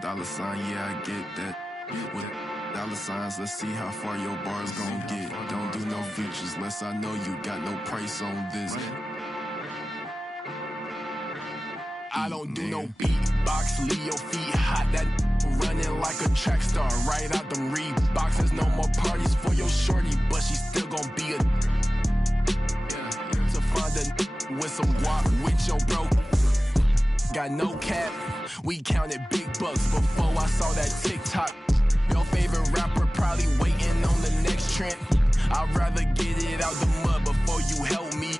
Dollar sign, yeah, I get that. With dollar signs, let's see how far your bar's gon' get. Don't do no features, less I know you got no price on this. I don't do no beatbox, leave your feet hot. That running like a track star, right out them Reeboks. There's no more parties for your shorty, but she still gon' be a to find a with some guap with your bro. Got no cap, we counted big bucks before I saw that TikTok. Your favorite rapper probably waiting on the next trend. I'd rather get it out the mud before you help me.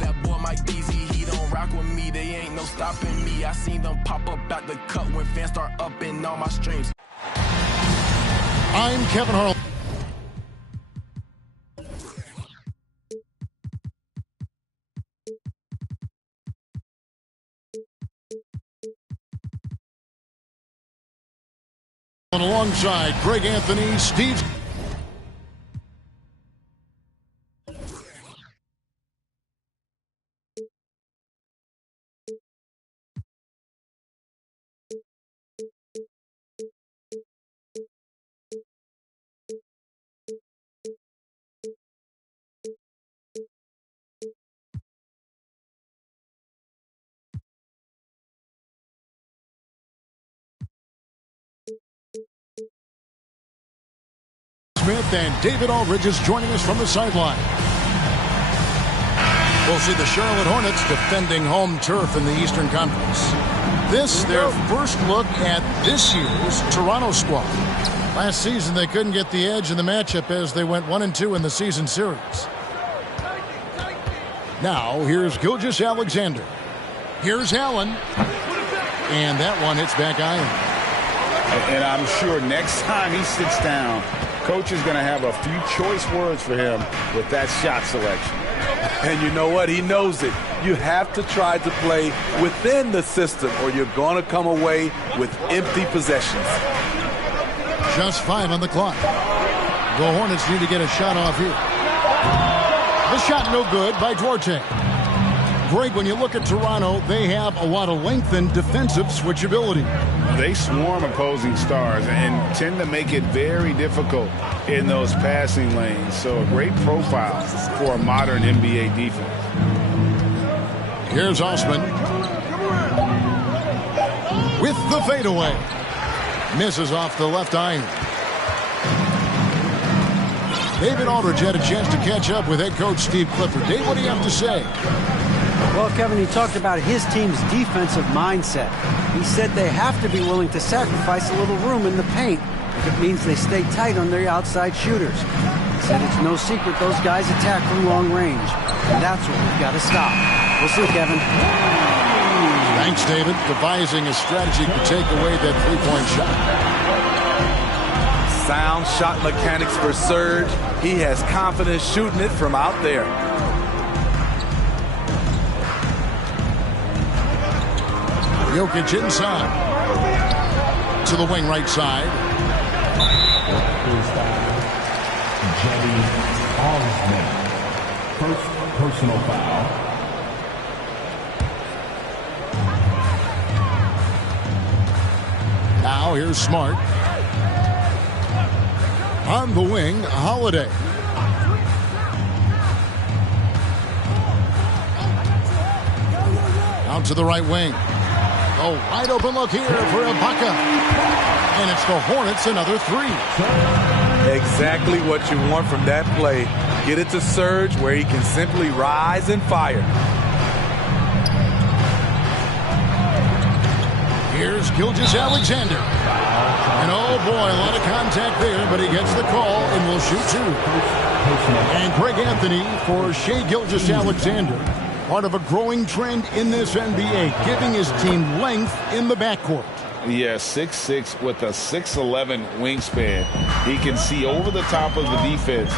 That boy Mike DZ, he don't rock with me. They ain't no stopping me. I seen them pop up out the cut when fans start upping all my streams. I'm Kevin Harlan. Alongside Greg Anthony, Steve. Smith and David Aldridge is joining us from the sideline. We'll see the Charlotte Hornets defending home turf in the Eastern Conference. This, their first look at this year's Toronto squad. Last season, they couldn't get the edge in the matchup as they went 1-2 in the season series. Now, here's Gilgeous-Alexander. Here's Allen. And that one hits back iron. And I'm sure next time he sits down, Coach is going to have a few choice words for him with that shot selection. And you know what? He knows it. You have to try to play within the system or you're going to come away with empty possessions. Just 5 on the clock. The Hornets need to get a shot off here. The shot no good by Duarte. Greg, when you look at Toronto, they have a lot of length and defensive switchability. They swarm opposing stars and tend to make it very difficult in those passing lanes. So a great profile for a modern NBA defense. Here's Osman with the fadeaway. Misses off the left iron. David Aldridge had a chance to catch up with head coach Steve Clifford. Dave, what do you have to say? Well, Kevin, he talked about his team's defensive mindset. He said they have to be willing to sacrifice a little room in the paint if it means they stay tight on their outside shooters. He said it's no secret those guys attack from long range, and that's what we've got to stop. We'll see, Kevin. Thanks, David. Devising a strategy to take away that three-point shot. Sound shot mechanics for Serge. He has confidence shooting it from out there. Jokic inside. To the wing right side. First personal foul. Now here's Smart. On the wing, Holiday. Out to the right wing. A wide open look here for Ibaka. And it's the Hornets, another three. Exactly what you want from that play. Get it to Serge where he can simply rise and fire. Here's Gilgeous-Alexander. And oh boy, a lot of contact there, but he gets the call and will shoot two. And Greg Anthony for Shai Gilgeous-Alexander. Part of a growing trend in this NBA, giving his team length in the backcourt. Yeah, 6'6" with a 6'11" wingspan. He can see over the top of the defense.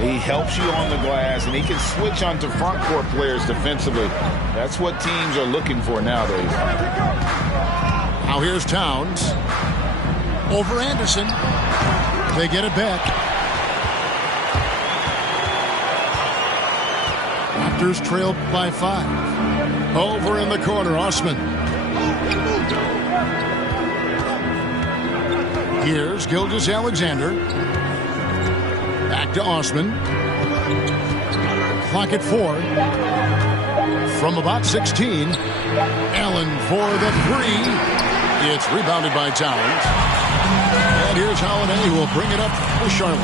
He helps you on the glass, and he can switch onto front court players defensively. That's what teams are looking for nowadays. Now here's Towns. Over Anderson. They get it back. Raptors trailed by 5. Over in the corner, Osman. Here's Gilgeous-Alexander. Back to Osman. Clock at 4. From about 16. Allen for the 3. It's rebounded by Towns. And here's Holiday, who will bring it up for Charlotte.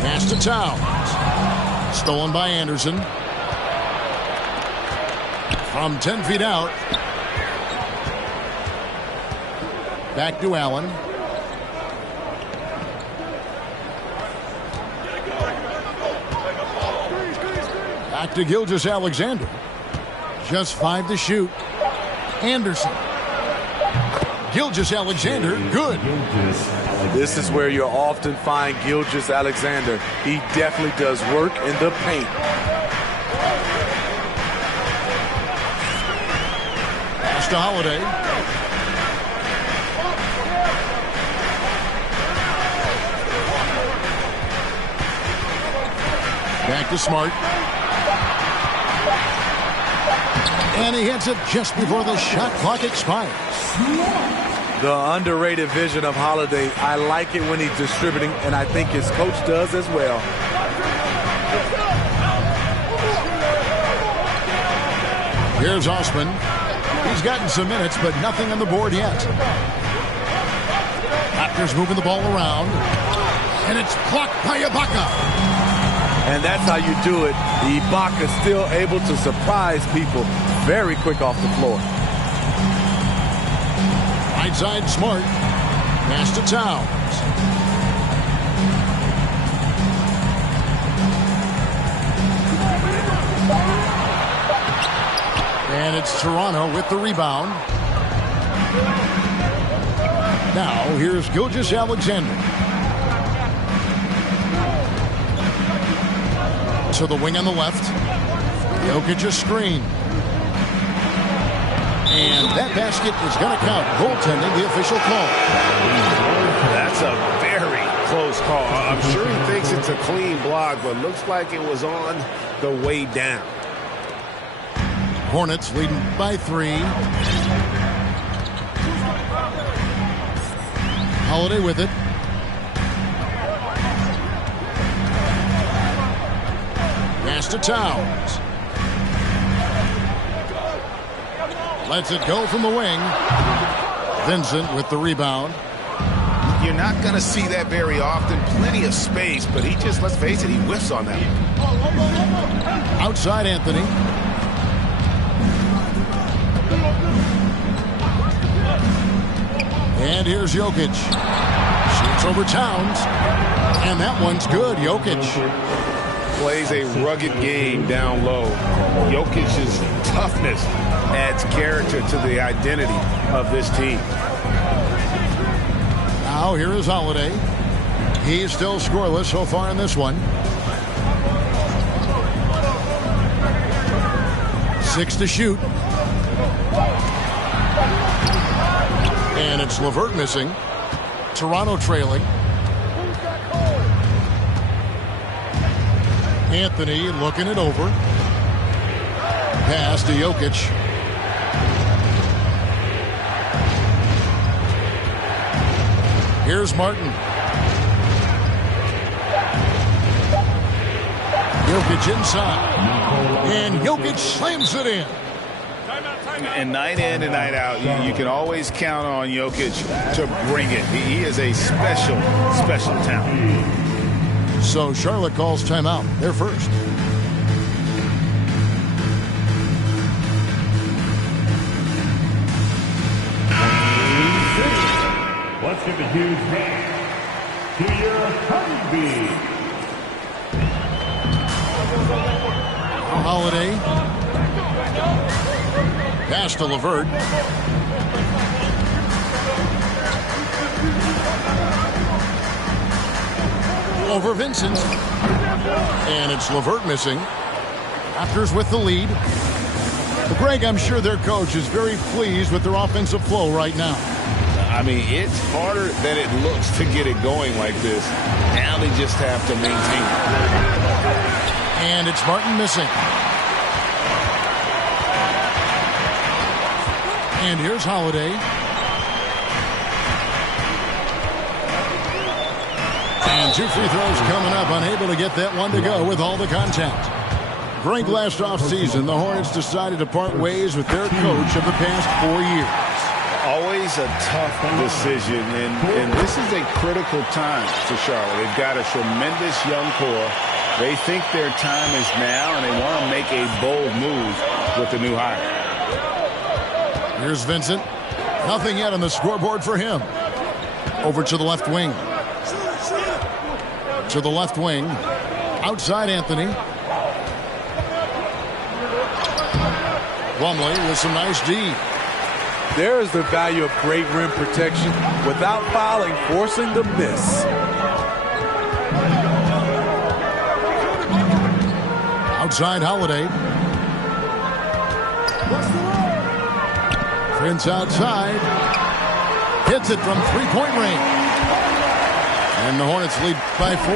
Pass to Towns. Stolen by Anderson. From 10 feet out. Back to Allen. Back to Gilgeous-Alexander. Just 5 to shoot. Anderson. Gilgeous-Alexander, good. This is where you'll often find Gilgeous-Alexander. He definitely does work in the paint. Pass to Holiday. Back to Smart. And he hits it just before the shot clock expires. The underrated vision of Holiday. I like it when he's distributing, and I think his coach does as well. Here's Osman. He's gotten some minutes, but nothing on the board yet. Raptors moving the ball around. And it's blocked by Ibaka. And that's how you do it. Ibaka still able to surprise people very quick off the floor. Right side, Smart. Pass to Towns. And it's Toronto with the rebound. Now, here's Gilgeous-Alexander. To the wing on the left. Jokic a screen. And that basket is going to count. Goaltending, the official call. That's a very close call. I'm sure he thinks it's a clean block, but looks like it was on the way down. Hornets leading by 3. Holiday with it. Pass to Towns. Lets it go from the wing. Vincent with the rebound. You're not going to see that very often. Plenty of space, but he just, let's face it, he whiffs on that. Outside Anthony. And here's Jokic. Shoots over Towns. And that one's good. Jokic plays a rugged game down low. Jokic's toughness adds character to the identity of this team. Now here is Holiday. He's still scoreless so far in this one. 6 to shoot. And it's LeVert missing. Toronto trailing. Anthony looking it over. Pass to Jokic. Here's Martin. Jokic inside. And Jokic slams it in. And night in and night out, you can always count on Jokic to bring it. He is a special, special talent. So Charlotte calls timeout. They're first. Let's give a huge hand to your Honeybee. Holiday. Pass to LeVert. Over Vincent. And it's LeVert missing. Raptors with the lead. But Greg, I'm sure their coach is very pleased with their offensive flow right now. I mean, it's harder than it looks to get it going like this. Now they just have to maintain it. And it's Martin missing. And here's Holiday. And 2 free throws coming up, unable to get that one to go with all the contact. Greg, last offseason, the Hornets decided to part ways with their coach of the past 4 years. Always a tough decision, and this is a critical time for Charlotte. They've got a tremendous young core. They think their time is now, and they want to make a bold move with the new hire. Here's Vincent. Nothing yet on the scoreboard for him. Over to the left wing. To the left wing. Outside Anthony. Plumlee with some nice D. There is the value of great rim protection without fouling, forcing the miss. Outside Holiday. Prince outside. Hits it from three-point range. And the Hornets lead by 4.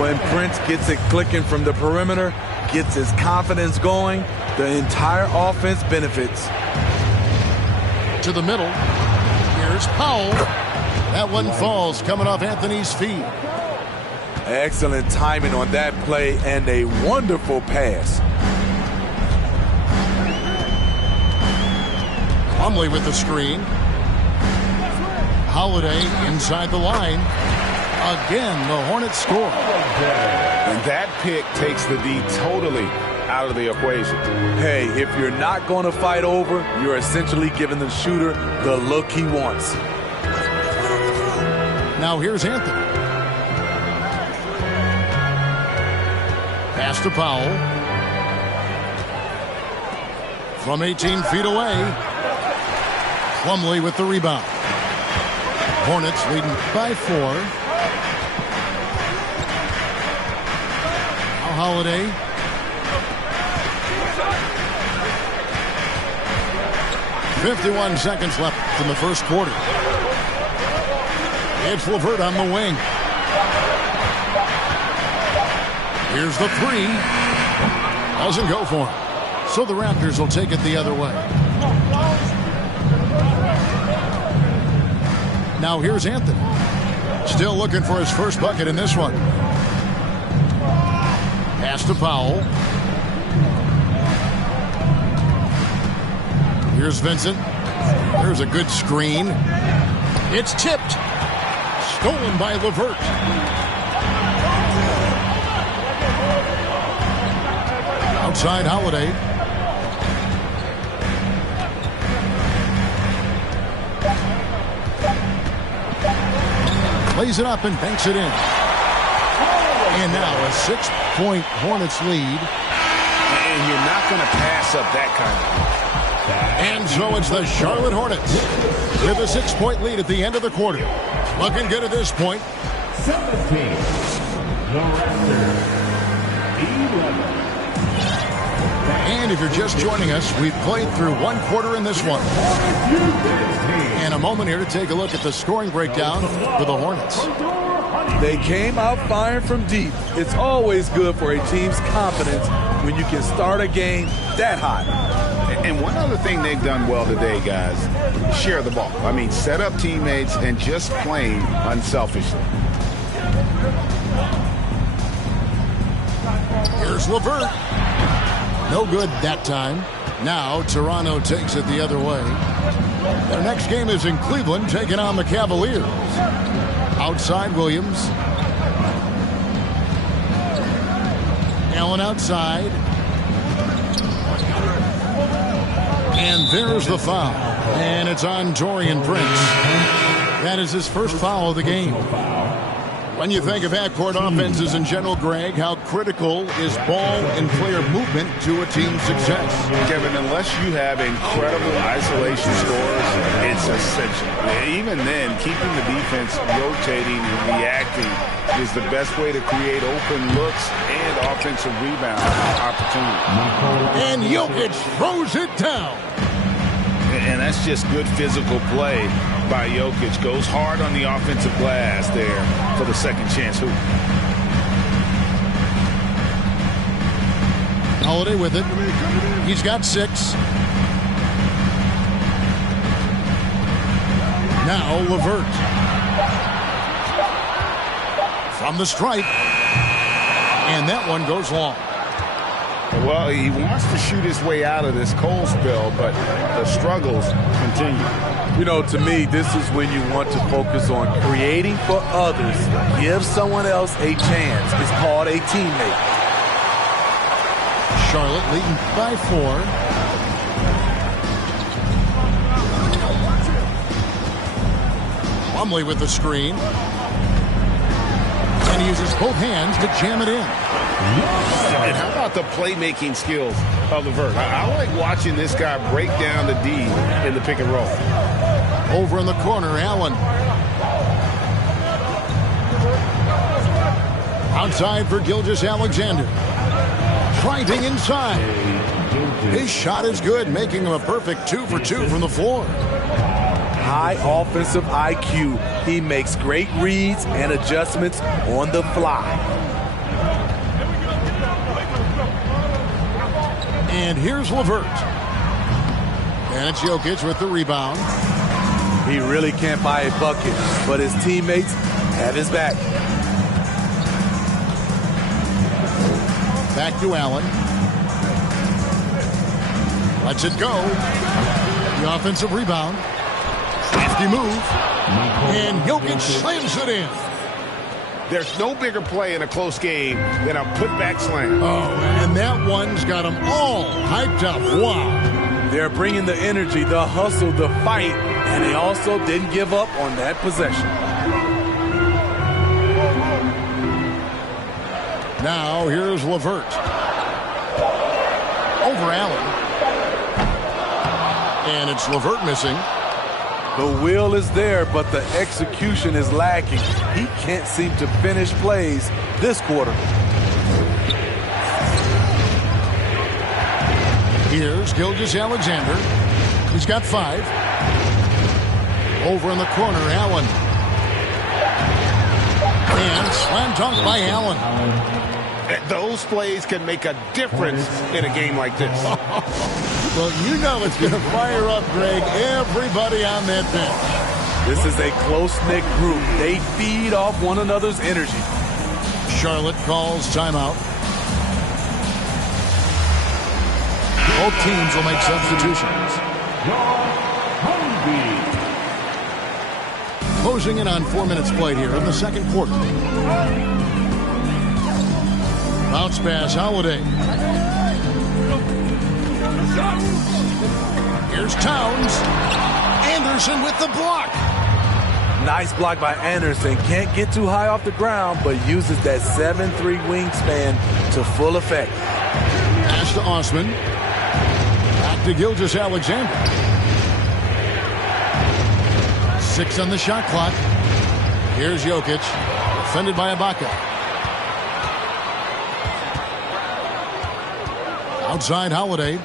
When Prince gets it clicking from the perimeter, gets his confidence going, the entire offense benefits. To the middle. Here's Powell. That one falls coming off Anthony's feet. Excellent timing on that play and a wonderful pass. Plumlee with the screen. Holiday inside the line. Again, the Hornets score. And that pick takes the D totally out of the equation. Hey, if you're not going to fight over, you're essentially giving the shooter the look he wants. Now here's Anthony. Pass to Powell. From 18 feet away. Plumlee with the rebound. Hornets leading by 4. Now Holiday. .51 seconds left in the first quarter. It's LeVert on the wing. Here's the 3. Doesn't go for him. So the Raptors will take it the other way. Now here's Anthony. Still looking for his first bucket in this one. Pass to Powell. Here's Vincent. There's a good screen. It's tipped. Stolen by LeVert. Outside Holiday. Plays it up and banks it in. And now a 6-point Hornets lead. And you're not going to pass up that kind of. And so it's the Charlotte Hornets with a 6-point lead at the end of the quarter. Looking good at this point. 17. The Raptors. 11. And if you're just joining us, we've played through one quarter in this one. And a moment here to take a look at the scoring breakdown for the Hornets. They came out firing from deep. It's always good for a team's confidence when you can start a game that hot. And one other thing they've done well today, guys, share the ball. I mean, set up teammates and just playing unselfishly. Here's LeVert. No good that time. Now Toronto takes it the other way. Their next game is in Cleveland, taking on the Cavaliers. Outside Williams. Allen outside. And there's the foul. And it's on Taurean Prince. That is his first foul of the game. When you think of half-court offenses in general, Greg, how critical is ball and player movement to a team's success? Kevin, unless you have incredible isolation scores, it's essential. Even then, keeping the defense rotating and reacting is the best way to create open looks and offensive rebound opportunities. And Jokic throws it down. And that's just good physical play by Jokic. Goes hard on the offensive glass there for the second chance hoop. Holiday with it. He's got 6. Now LeVert. From the stripe. And that one goes long. Well, he wants to shoot his way out of this cold spell, but the struggles continue. You know, to me, this is when you want to focus on creating for others. Give someone else a chance. It's called a teammate. Charlotte leading by 4. Plumlee with the screen. And he uses both hands to jam it in. And how about the playmaking skills of LeVert? I like watching this guy break down the D in the pick and roll. Over in the corner, Allen. Outside for Gilgeous-Alexander. Trying inside. His shot is good, making him a perfect 2 for 2 from the floor. High offensive IQ. He makes great reads and adjustments on the fly. And here's LeVert. And it's Jokic with the rebound. He really can't buy a bucket, but his teammates have his back. Back to Allen. Lets it go. The offensive rebound. Safety move. And Jokic slams it in. There's no bigger play in a close game than a putback slam. Oh, and that one's got them all hyped up. Wow. They're bringing the energy, the hustle, the fight, and they also didn't give up on that possession. Now here's LeVert. Over Allen. And it's LeVert missing. The will is there, but the execution is lacking. He can't seem to finish plays this quarter. Here's Gilgeous-Alexander. He's got 5. Over in the corner, Allen. And slam dunk by Allen. Those plays can make a difference in a game like this. Well, you know it's going to fire up, Greg, everybody on that bench. This is a close-knit group. They feed off one another's energy. Charlotte calls timeout. Both teams will make substitutions. Closing in on 4 minutes played here in the second quarter. Bounce pass, Holiday. Here's Towns. Anderson with the block. Nice block by Anderson. Can't get too high off the ground, but uses that 7'3" wingspan to full effect. Pass to Osman. Back to Gilgeous-Alexander. 6 on the shot clock. Here's Jokic. Defended by Ibaka. Outside Holiday.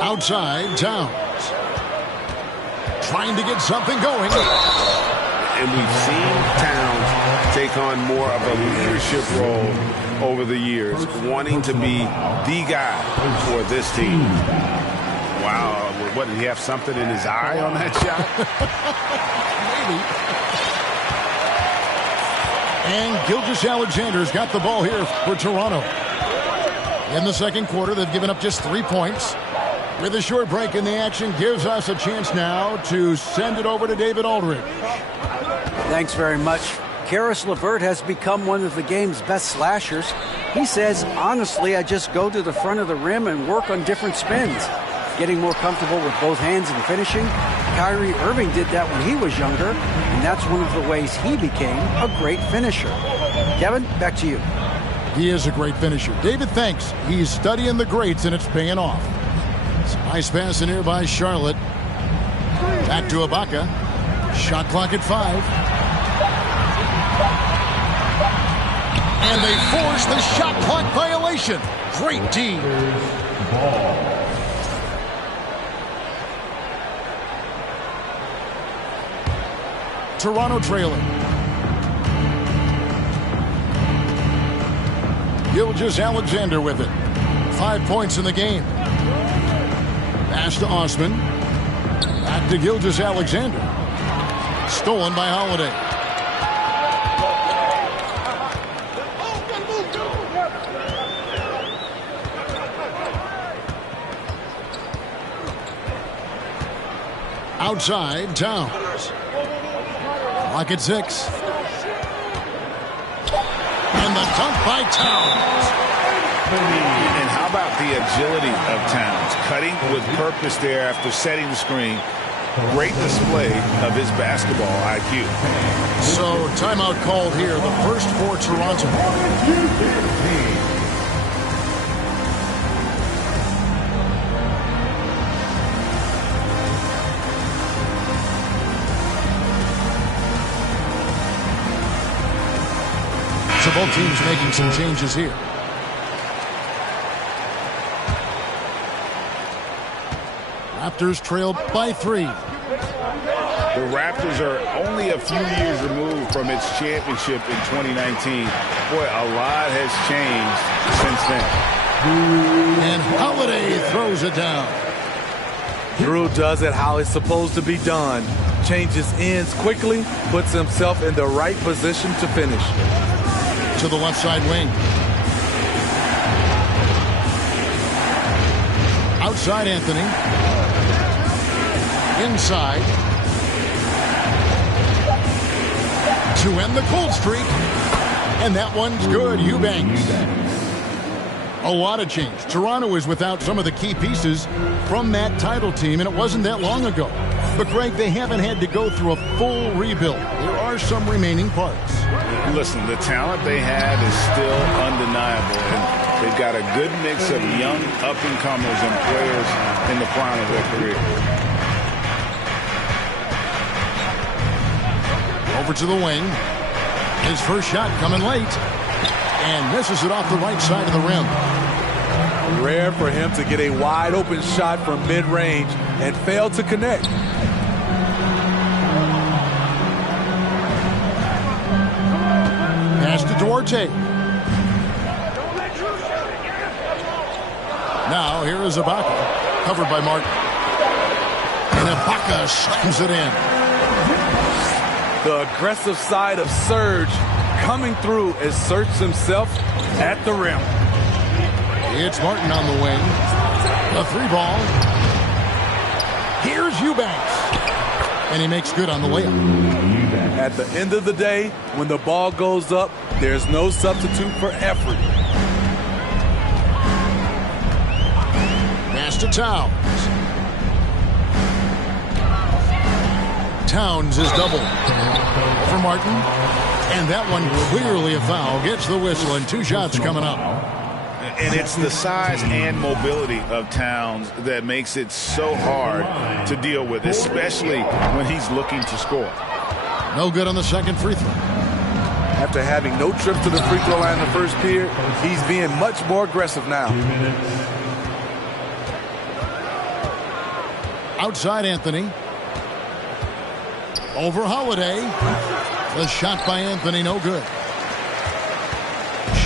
Outside Towns. Trying to get something going. And we've seen Towns take on more of a leadership role over the years, wanting to be the guy for this team. Wow. What, did he have something in his eye on that shot? Maybe. And Gilgeous-Alexander's got the ball here for Toronto. In the second quarter, they've given up just 3 points. With a short break in the action, gives us a chance now to send it over to David Aldridge. Thanks very much. Caris LeVert has become one of the game's best slashers. He says, honestly, I just go to the front of the rim and work on different spins. getting more comfortable with both hands and finishing. Kyrie Irving did that when he was younger, and that's one of the ways he became a great finisher. Kevin, back to you. He is a great finisher. David, thanks. He's studying the greats, and it's paying off. It's a nice pass in here by Charlotte. Back to Ibaka. Shot clock at 5. And they force the shot clock violation. Great D. Toronto trailing. Gilgeous-Alexander with it. 5 points in the game. Pass to Osman. Back to Gilgeous-Alexander. Stolen by Holiday. Outside, Towns. Clock at 6. And the dunk by Towns. And how about the agility of Towns? Cutting with purpose there after setting the screen. Great display of his basketball IQ. So, timeout called here. The first for Toronto. So both teams making some changes here. Raptors trail by 3. The Raptors are only a few years removed from its championship in 2019. Boy, a lot has changed since then. And Holiday throws it down. Drew does it how it's supposed to be done. Changes ends quickly, puts himself in the right position to finish. To the left side wing. Outside Anthony. Inside. To end the cold streak. And that one's good. Eubanks. A lot of change. Toronto is without some of the key pieces from that title team, and it wasn't that long ago. But, Greg, they haven't had to go through a full rebuild. There are some remaining parts. Listen, the talent they have is still undeniable. And they've got a good mix of young up-and-comers and players in the prime of their career. Over to the wing. His first shot coming late. And misses it off the right side of the rim. Rare for him to get a wide-open shot from mid-range and fail to connect. Pass to Duarte. Now here is Ibaka. Covered by Martin. And Ibaka slams it in. The aggressive side of Serge coming through asserts himself at the rim. It's Martin on the wing. A 3-ball. Here's Eubanks. And he makes good on the layup. At the end of the day, when the ball goes up, there's no substitute for effort. Pass to Towns. Towns is doubled. For Martin. And that one clearly a foul. Gets the whistle and 2 shots coming up. And it's the size and mobility of Towns that makes it so hard to deal with, especially when he's looking to score. No good on the second free throw. After having no trips to the free throw line in the first period, he's being much more aggressive now. Outside Anthony. Over Holiday. The shot by Anthony, no good.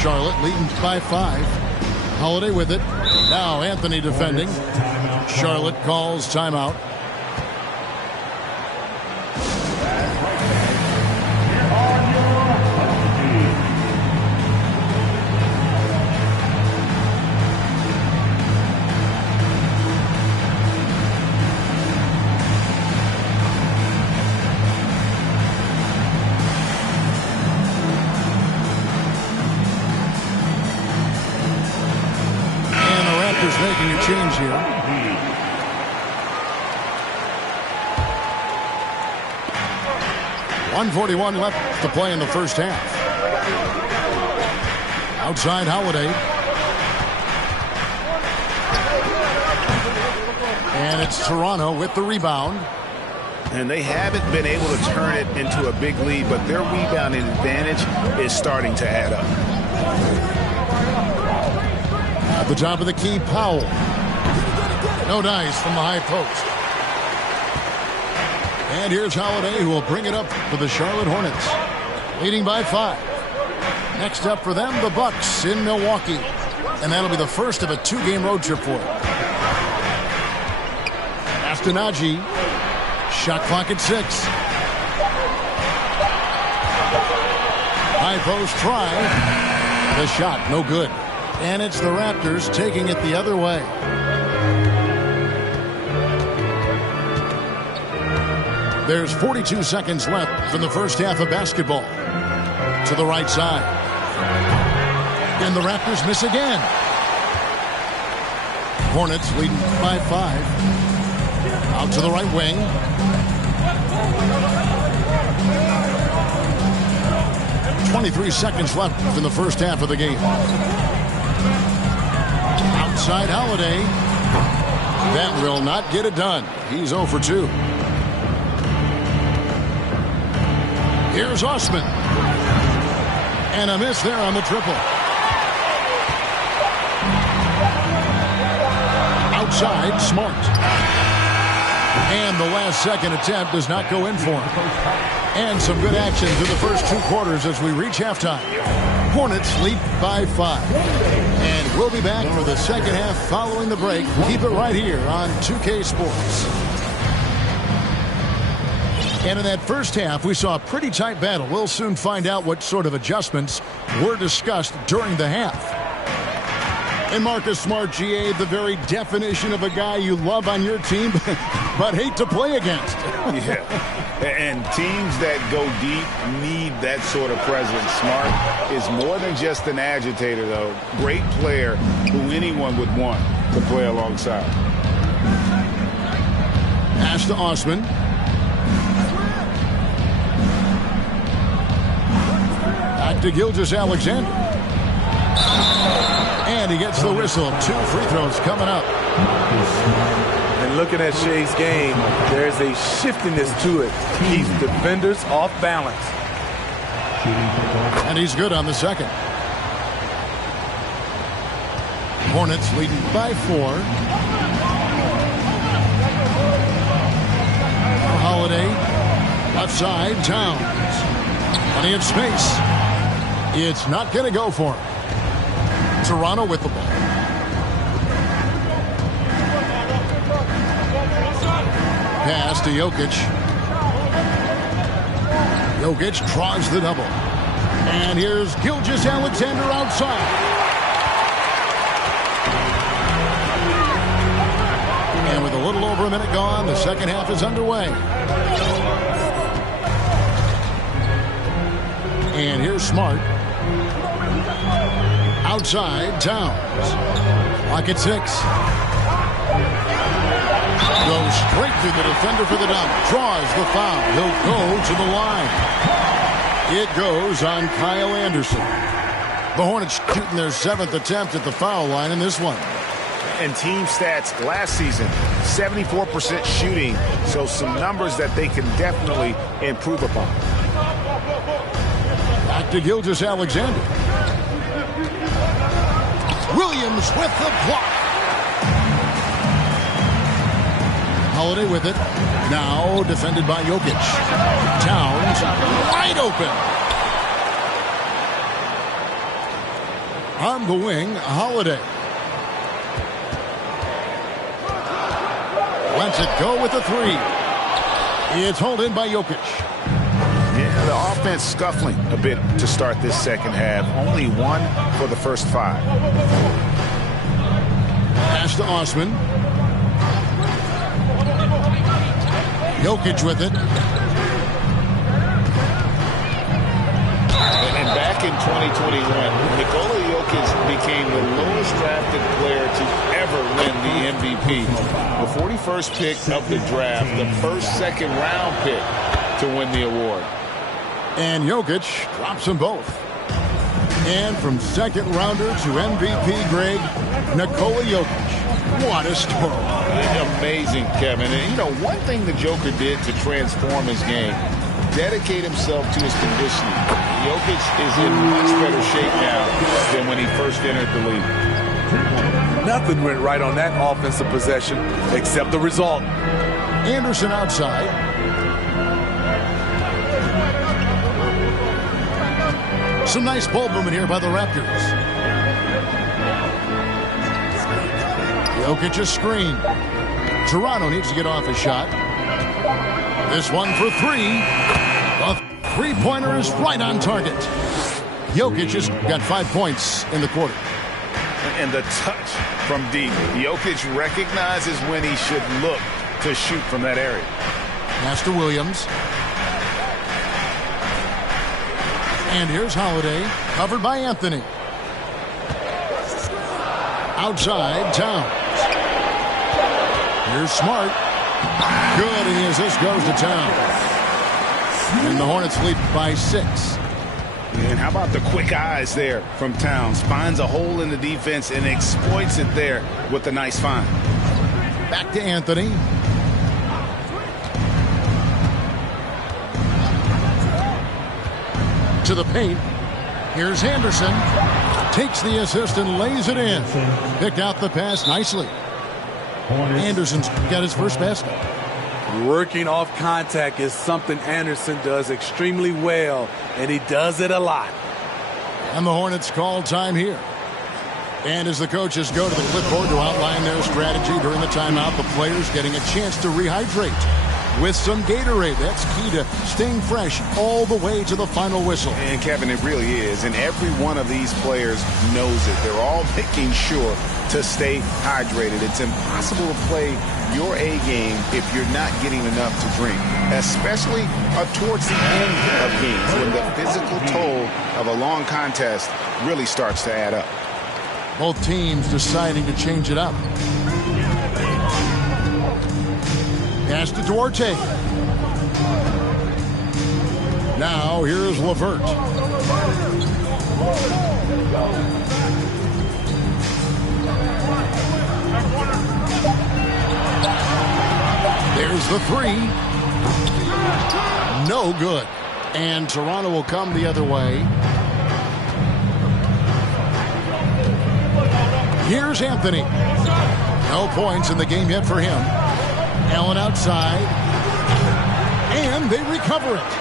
Charlotte leading by 5. Holiday with it. Now Anthony defending. Charlotte calls timeout. Making a change here. 1:41 left to play in the first half. Outside Holiday. And it's Toronto with the rebound. And they haven't been able to turn it into a big lead, but their rebounding advantage is starting to add up. At the top of the key, Powell. No dice from the high post. And here's Holiday, who will bring it up for the Charlotte Hornets, leading by 5. Next up for them, the Bucks in Milwaukee. And that'll be the first of a 2-game road trip for them. Astonagi. Shot clock at 6. High post try. The shot, no good. And it's the Raptors taking it the other way. There's 42 seconds left from the first half of basketball. To the right side. And the Raptors miss again. Hornets leading by 5. Out to the right wing. 23 seconds left in the first half of the game. Outside Holiday. That will not get it done. He's 0 for 2. Here's Osman. And a miss there on the triple. Outside, Smart. And the last second attempt does not go in for him. And some good action through the first 2 quarters as we reach halftime. Hornets lead by 5. And we'll be back for the second half following the break. Keep it right here on 2K Sports. And in that first half, we saw a pretty tight battle. We'll soon find out what sort of adjustments were discussed during the half. And Marcus Smart, GA, the very definition of a guy you love on your team, but hate to play against. Yeah, and teams that go deep need that sort of presence. Smart is more than just an agitator, though. Great player who anyone would want to play alongside. Pass to Osman. Back to Gilgeous-Alexander. And he gets the whistle. 2 free throws coming up. And looking at Shea's game, there's a shiftiness to it. Keeps defenders off balance. And he's good on the second. Hornets leading by 4. Holiday. Left side, Towns. Plenty of space. It's not going to go for him. Toronto with the ball. Pass to Jokic. Jokic draws the double. And here's Gilgeous-Alexander outside. And with a little over a minute gone, the second half is underway. And here's Smart. Outside, Towns. Clock at 6. Goes straight through the defender for the dunk. Draws the foul. He'll go to the line. It goes on Kyle Anderson. The Hornets shooting their 7th attempt at the foul line in this one. And team stats last season, 74% shooting. So some numbers that they can definitely improve upon. Back to Gilgeous-Alexander. Williams with the block. Holiday with it. Now defended by Jokic. Towns wide open. On the wing, Holiday. Lets it go with the 3. It's hauled in by Jokic. Yeah, the offense scuffling a bit to start this second half. Only 1 for the first 5. Pass to Osman. Jokic with it. And back in 2021, Nikola Jokic became the lowest drafted player to ever win the MVP. The 41st pick of the draft, the first second round pick to win the award. And Jokic drops them both. And from second rounder to MVP, Greg, Nikola Jokic. What a story. Amazing, Kevin. And, you know, one thing the Joker did to transform his game, dedicate himself to his conditioning. Jokic is in much better shape now than when he first entered the league. Nothing went right on that offensive possession except the result. Anderson outside. Some nice ball movement here by the Raptors. Jokic a screen. Toronto needs to get off a shot. This one for three. The three-pointer is right on target. Jokic has got 5 points in the quarter. And the touch from deep. Jokic recognizes when he should look to shoot from that area. Pass to Williams. And here's Holiday, covered by Anthony. Outside, Towns. Here's Smart. Good, and the assist goes to Towns. And the Hornets lead by 6. And how about the quick eyes there from Towns? Finds a hole in the defense and exploits it there with a nice find. Back to Anthony. To the paint. Here's Henderson. Takes the assist and lays it in. Picked out the pass nicely. Anderson's got his first basket. Working off contact is something Anderson does extremely well, and he does it a lot. And the Hornets call time here. And as the coaches go to the clipboard to outline their strategy during the timeout, the players getting a chance to rehydrate with some Gatorade. That's key to staying fresh all the way to the final whistle. And Kevin, it really is. And every one of these players knows it. They're all making sure to stay hydrated. It's impossible to play your A game if you're not getting enough to drink, especially towards the end of games when the physical toll of a long contest really starts to add up. Both teams deciding to change it up. Pass to Duarte. Now here's LeVert. There's the three. No good. And Toronto will come the other way. Here's Anthony. No points in the game yet for him. Allen outside. And they recover it.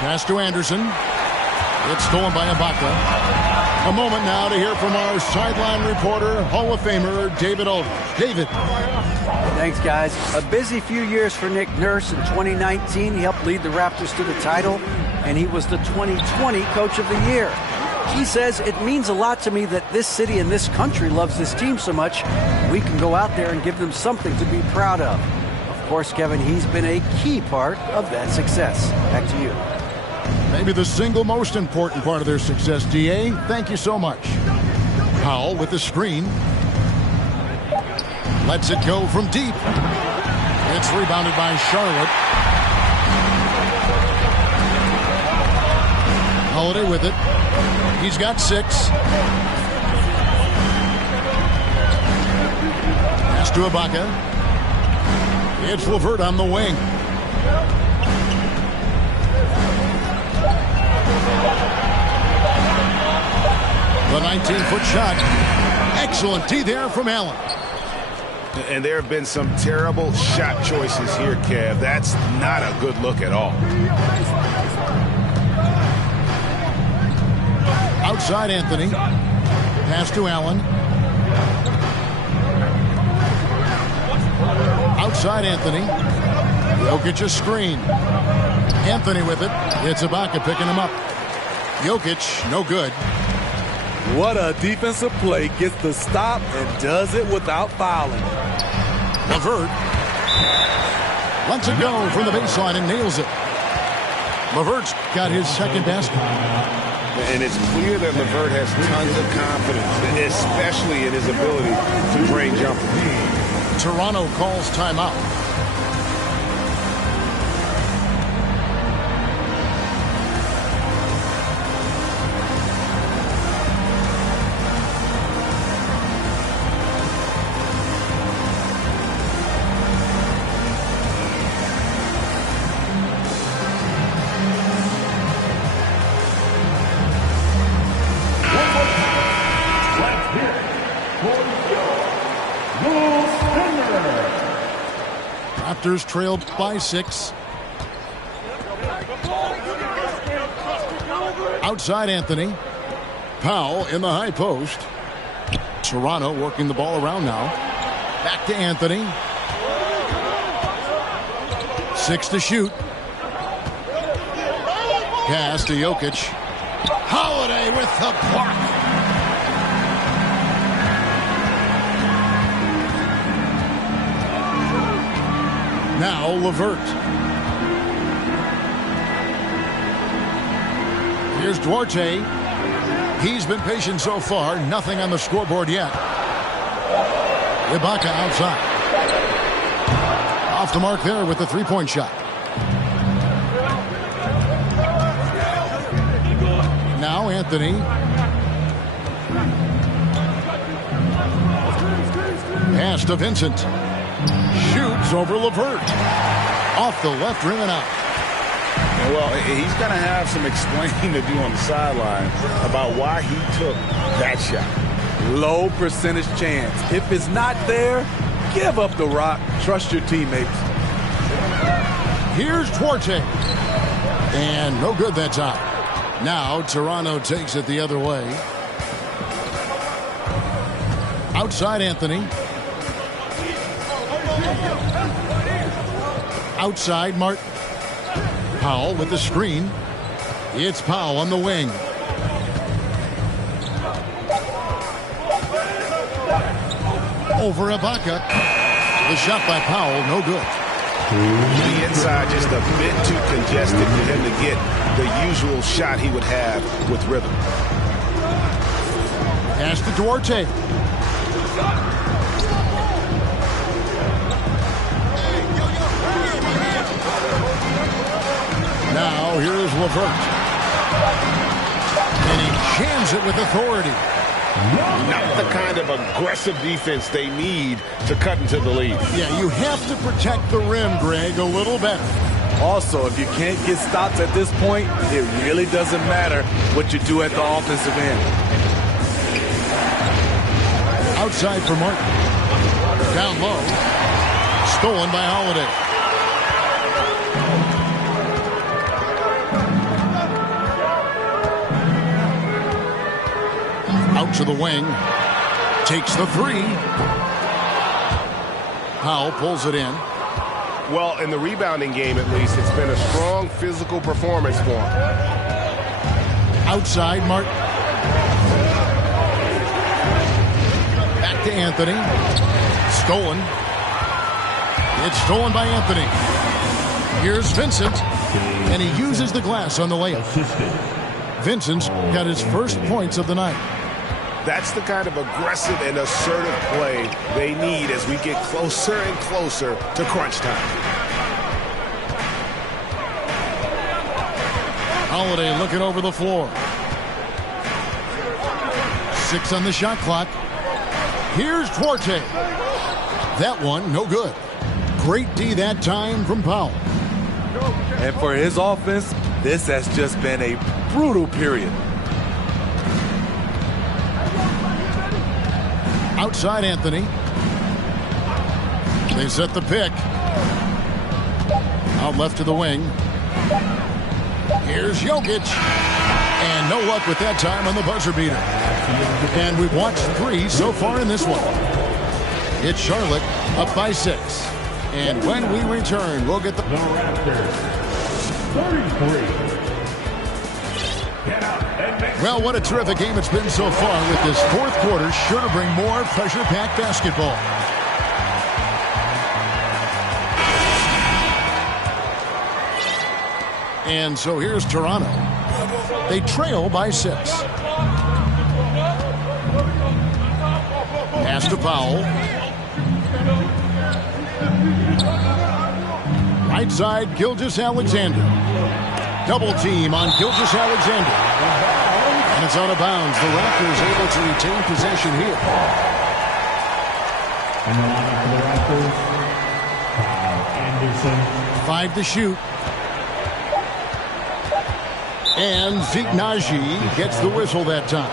Pass to Anderson. It's stolen by Ibaka. A moment now to hear from our sideline reporter, Hall of Famer David Aldridge. David. Thanks, guys. A busy few years for Nick Nurse. In 2019, he helped lead the Raptors to the title, and he was the 2020 Coach of the Year. He says, it means a lot to me that this city and this country loves this team so much. We can go out there and give them something to be proud of. Of course, Kevin, he's been a key part of that success. Back to you. Maybe the single most important part of their success, D.A. Thank you so much. Powell with the screen. Lets it go from deep. It's rebounded by Charlotte. Holiday with it. He's got 6. Pass to Ibaka. It's LeVert on the wing. The 19-foot shot. Excellent D there from Allen. And there have been some terrible shot choices here, Kev. That's not a good look at all. Outside Anthony. Pass to Allen. Outside Anthony. Jokic a screen. Anthony with it. It's Ibaka picking him up. Jokic, no good. What a defensive play. Gets the stop and does it without fouling. LeVert lets it go from the baseline and nails it. LeVert's got his second basket. And it's clear that LeVert has tons of confidence, especially in his ability to drain jumpers. Toronto calls timeout. Raptors trailed by 6. Outside Anthony. Powell in the high post. Toronto working the ball around now. Back to Anthony. 6 to shoot. Pass to Jokic. Holiday with the block. Now LeVert. Here's Duarte. He's been patient so far. Nothing on the scoreboard yet. Ibaka outside. Off the mark there with the three-point shot. Now Anthony. Pass to Vincent. Shoots over LeVert. Off the left rim and out. Well, he's going to have some explaining to do on the sideline about why he took that shot. Low percentage chance. If it's not there, give up the rock. Trust your teammates. Here's Duarte. And no good that time. Now Toronto takes it the other way. Outside Anthony. Outside Martin. Powell with the screen. It's Powell on the wing. Over Ibaka. The shot by Powell, no good. The inside just a bit too congested for him to get the usual shot he would have with rhythm. Pass to Duarte. Now here's LeVert. And he jams it with authority. Not the kind of aggressive defense they need to cut into the lead. Yeah, you have to protect the rim, Greg, a little better. Also, if you can't get stops at this point, it really doesn't matter what you do at the offensive end. Outside for Martin. Down low. Stolen by Holiday. Out to the wing. Takes the three. Powell pulls it in. Well, in the rebounding game, at least, it's been a strong physical performance for him. Outside, Martin. Back to Anthony. Stolen. It's stolen by Anthony. Here's Vincent. And he uses the glass on the layup. Vincent's got his first points of the night. That's the kind of aggressive and assertive play they need as we get closer and closer to crunch time. Holiday looking over the floor. 6 on the shot clock. Here's Duarte. That one, no good. Great D that time from Powell. And for his offense, this has just been a brutal period. Outside Anthony. They set the pick. Out left to the wing. Here's Jokic. And no luck with that time on the buzzer beater. And we've watched 3 so far in this one. It's Charlotte up by 6. And when we return, we'll get the Raptors, 33. Well, what a terrific game it's been so far with this fourth quarter. Sure to bring more pressure-packed basketball. And so here's Toronto. They trail by 6. Pass to Powell. Right side, Gilgeous-Alexander. Double team on Gilgeous-Alexander. And it's out of bounds. The Raptors able to retain possession here. And the lineup for the Raptors, Kyle Anderson. 5 to shoot. And Zeke Naji gets the whistle that time.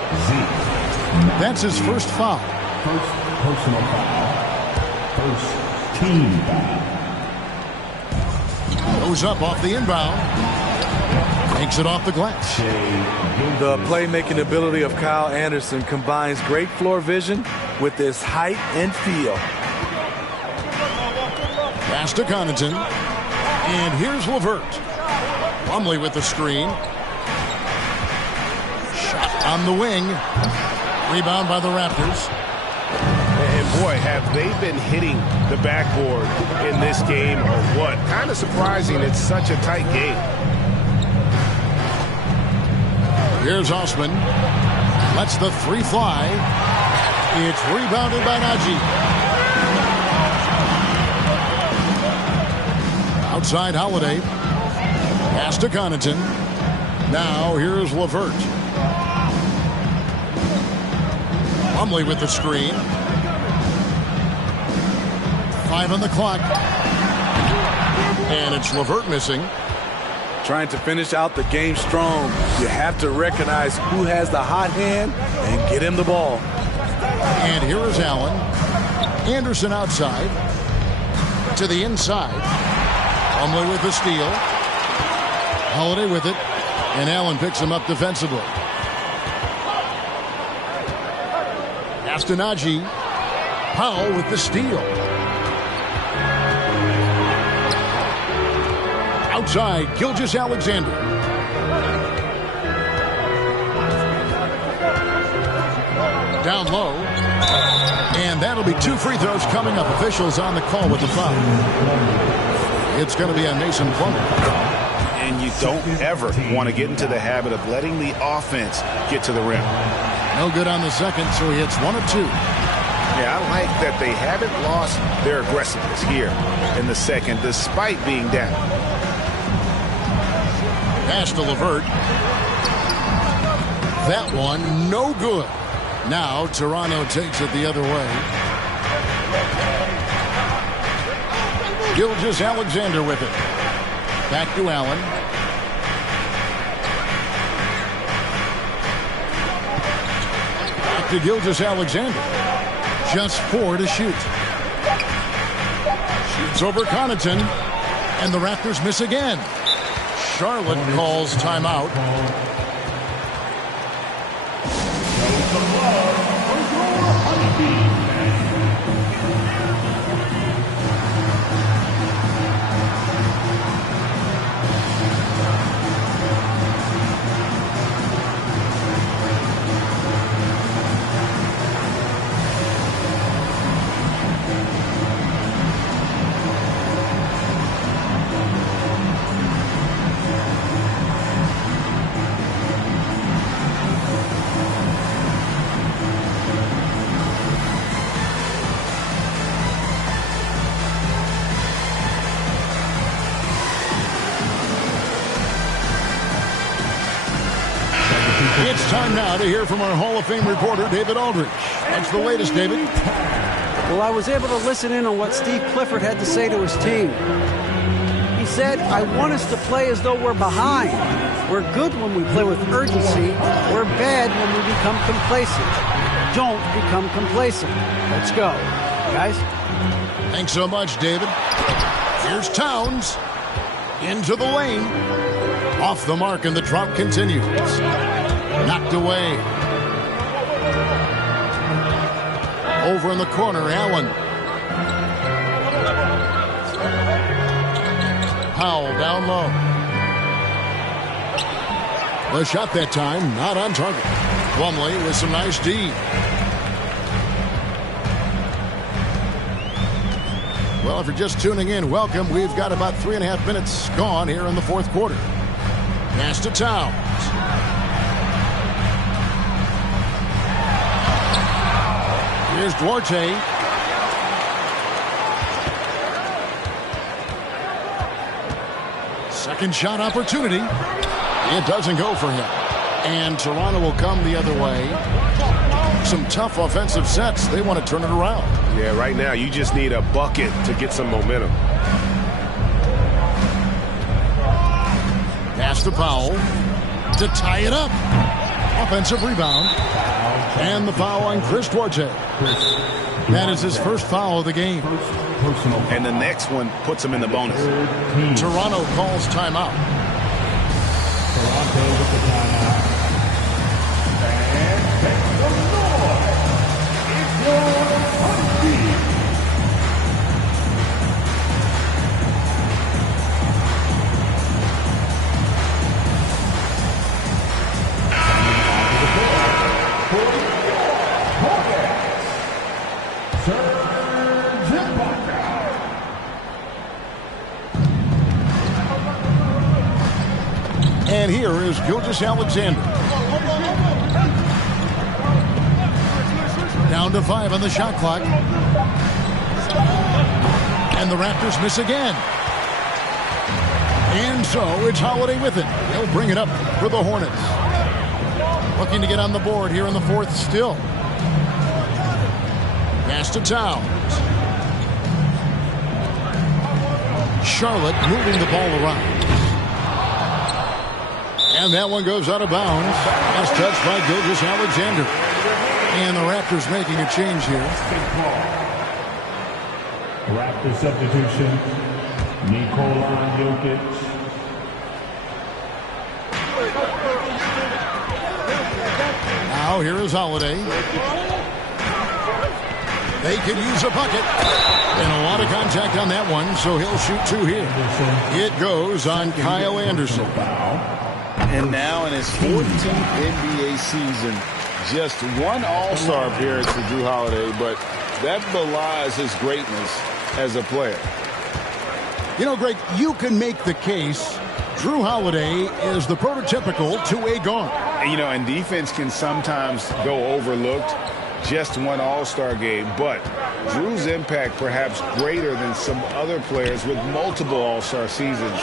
That's his first foul. First personal foul. First team foul. Goes up off the inbound. Takes it off the glass. The playmaking ability of Kyle Anderson combines great floor vision with his height and feel. Pass to Connaughton. And here's LeVert. Plumlee with the screen. Shot on the wing. Rebound by the Raptors. And boy, have they been hitting the backboard in this game or what? Kind of surprising it's such a tight game. Here's Osman. Lets the three fly. It's rebounded by Najee. Outside Holiday. Pass to Connaughton. Now here's LeVert. Plumlee with the screen. 5 on the clock. And it's LeVert missing. Trying to finish out the game strong, you have to recognize who has the hot hand and get him the ball. And here is Allen. Anderson outside. To the inside. Plumlee with the steal. Holiday with it. And Allen picks him up defensively. Pass to Najee. Powell with the steal. Outside, Gilgeous-Alexander. Down low. And that'll be 2 free throws coming up. Officials on the call with the foul. It's going to be on Mason Plumlee. And you don't ever want to get into the habit of letting the offense get to the rim. No good on the second, so he hits 1 of 2. Yeah, I like that they haven't lost their aggressiveness here in the second, despite being down. Pass to LeVert. That one, no good. Now, Toronto takes it the other way. Gilgeous-Alexander with it. Back to Allen. Back to Gilgeous-Alexander. Just 4 to shoot. Shoots over Connaughton. And the Raptors miss again. Charlotte calls timeout. It's time now to hear from our Hall of Fame reporter, David Aldridge. What's the latest, David? Well, I was able to listen in on what Steve Clifford had to say to his team. He said, I want us to play as though we're behind. We're good when we play with urgency. We're bad when we become complacent. Don't become complacent. Let's go. Guys? Thanks so much, David. Here's Towns. Into the lane. Off the mark, and the drought continues. Knocked away. Over in the corner, Allen. Powell down low. The shot that time, not on target. Plumlee with some nice D. Well, if you're just tuning in, welcome. We've got about 3.5 minutes gone here in the fourth quarter. Pass to Towns. Here's Duarte. Second shot opportunity. It doesn't go for him. And Toronto will come the other way. Some tough offensive sets. They want to turn it around. Yeah, right now you just need a bucket to get some momentum. Pass to Powell to tie it up. Offensive rebound. And the foul on Chris Duarte. That is his first foul of the game. And the next one puts him in the bonus. Toronto calls timeout. Toronto with the timeout. And make some noise. It's your Huskies. And here is Gilgeous-Alexander. Down to 5 on the shot clock. And the Raptors miss again. And so it's Holiday with it. He'll bring it up for the Hornets. Looking to get on the board here in the fourth still. Pass to Towns. Charlotte moving the ball around. And that one goes out of bounds. As touched by Gilgeous-Alexander. And the Raptors making a change here. Raptor substitution. Nikola Jokic. Now here is Holiday. They could use a bucket. And a lot of contact on that one, so he'll shoot 2 here. It goes on Kyle Anderson. And now in his 14th NBA season, just one All-Star appearance for Jrue Holiday, but that belies his greatness as a player. You know, Greg, you can make the case Jrue Holiday is the prototypical two-way guard. You know, and defense can sometimes go overlooked. Just one All-Star game, but Jrue's impact perhaps greater than some other players with multiple All-Star seasons.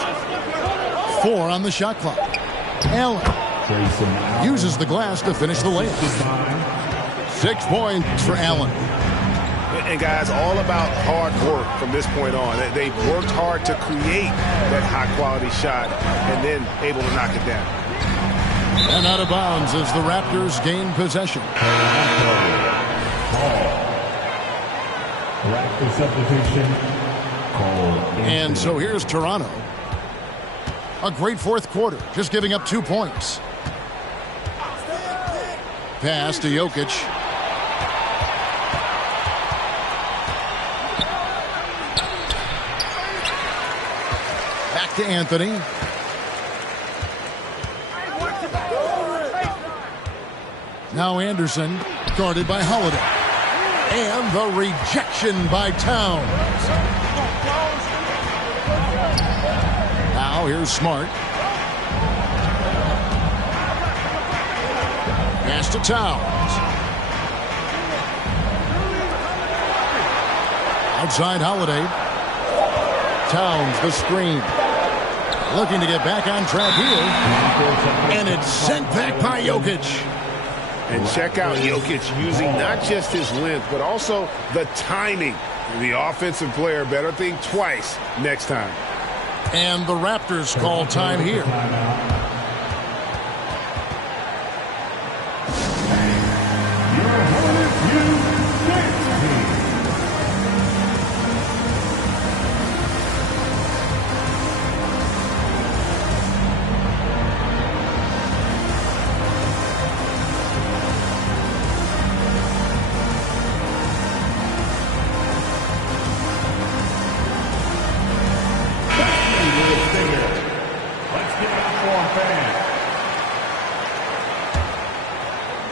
4 on the shot clock. Allen uses the glass to finish the layup. 6 points for Allen. And guys, all about hard work from this point on. They've worked hard to create that high-quality shot and then able to knock it down. And out of bounds as the Raptors gain possession. Raptor substitution. And so here's Toronto. A great fourth quarter, just giving up 2 points. Pass to Jokic. Back to Anthony. Now Anderson, guarded by Holiday. And the rejection by Towns. Now here's Smart. Pass to Towns. Outside Holiday. Towns the screen. Looking to get back on track here. And it's sent back by Jokic. And check out Jokic using not just his length, but also the timing. The offensive player better think twice next time. And the Raptors call time here.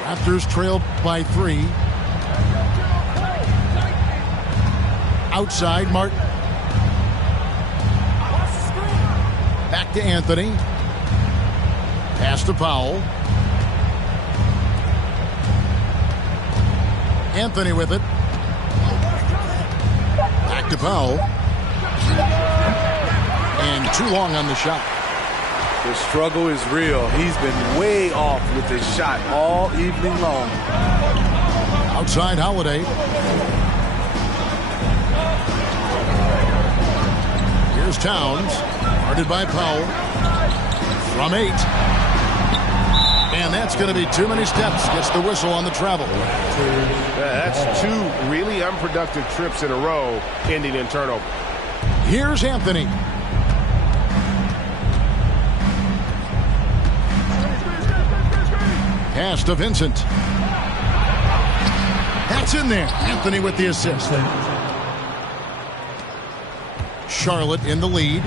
Raptors trailed by 3. Outside, Martin. Back to Anthony. Pass to Powell. Anthony with it. Back to Powell. And too long on the shot. The struggle is real. He's been way off with his shot all evening long. Outside Holiday. Here's Towns. Guarded by Powell. From 8. And that's going to be too many steps. Gets the whistle on the travel. That's 2 really unproductive trips in a row, ending in turnover. Here's Anthony. Pass to Vincent. That's in there. Anthony with the assist. Charlotte in the lead.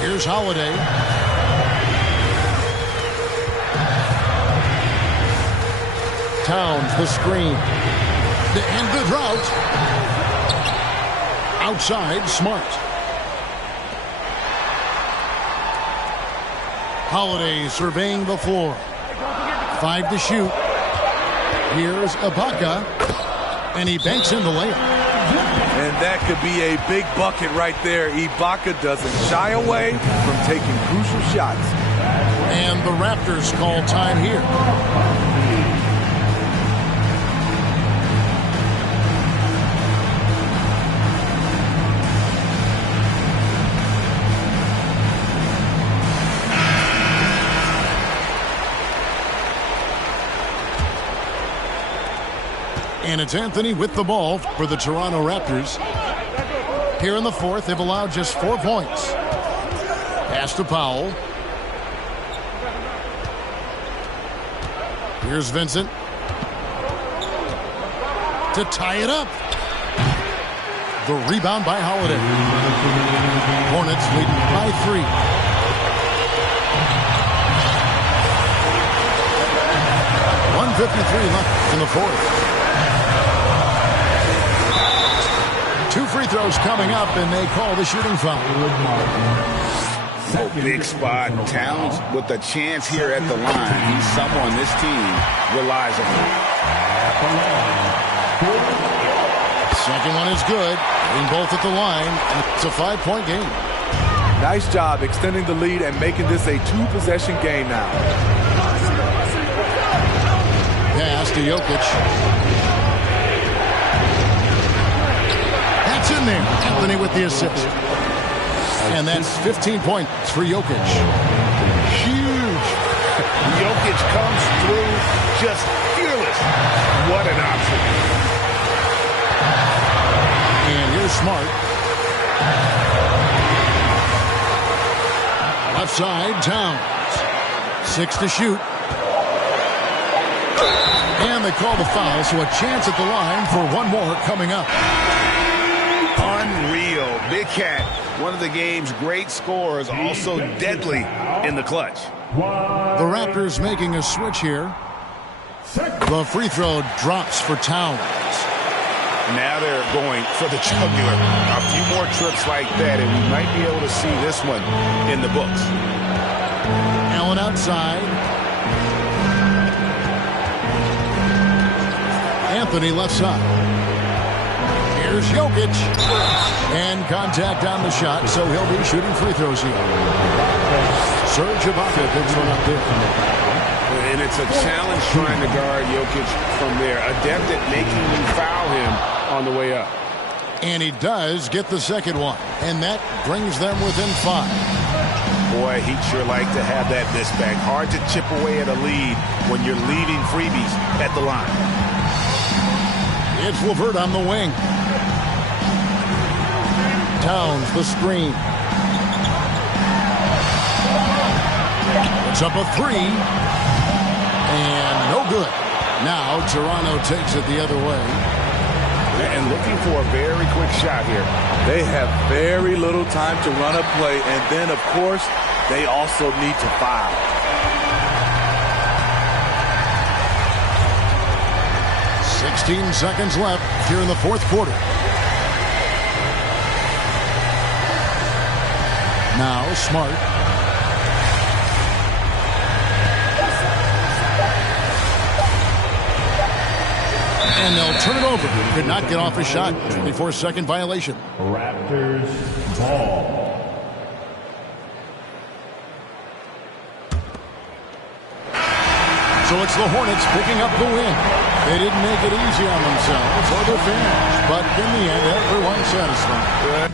Here's Holiday. Towns the screen. And good route. Outside, Smart. Holiday surveying the floor. 5 to shoot. Here's Ibaka. And he banks in the layup. And that could be a big bucket right there. Ibaka doesn't shy away from taking crucial shots. And the Raptors call time here. And it's Anthony with the ball for the Toronto Raptors. Here in the fourth, they've allowed just 4 points. Pass to Powell. Here's Vincent. To tie it up. The rebound by Holiday. Hornets leading by 3. .153 left in the fourth. 2 free throws coming up, and they call the shooting foul. Oh, big spot. Towns with a chance here at the line. He's someone this team relies on. Second one is good. Getting both at the line. It's a 5-point game. Nice job extending the lead and making this a 2-possession game now. Pass to Jokic. That's in there. Anthony with the assist. And that's 15 points for Jokic. Huge. Jokic comes through just fearless. What an option. And here's Smart. Left side, Towns. 6 to shoot. And they call the foul, so a chance at the line for one more coming up. Unreal. Big Cat, one of the game's great scorers, also deadly in the clutch. The Raptors making a switch here. The free throw drops for Towns. Now they're going for the jugular. A few more trips like that, and we might be able to see this one in the books. Allen outside. Anthony left side. Here's Jokic. And contact on the shot, so he'll be shooting free throws here. Serge Ibaka picks one up there. And it's a challenge trying to guard Jokic from there. Adept at making you foul him on the way up. And he does get the second one. And that brings them within 5. Boy, he'd sure like to have that miss back. Hard to chip away at a lead when you're leaving freebies at the line. It's LeVert on the wing. Towns the screen. It's up a 3. And no good. Now Toronto takes it the other way. And looking for a very quick shot here. They have very little time to run a play, and then, of course, they also need to foul. .16 seconds left here in the fourth quarter. Now Smart. And they'll turn it over. Could not get off a shot. 24-second violation. Raptors ball. So it's the Hornets picking up the win. They didn't make it easy on themselves or their fans, but in the end, everyone's satisfied.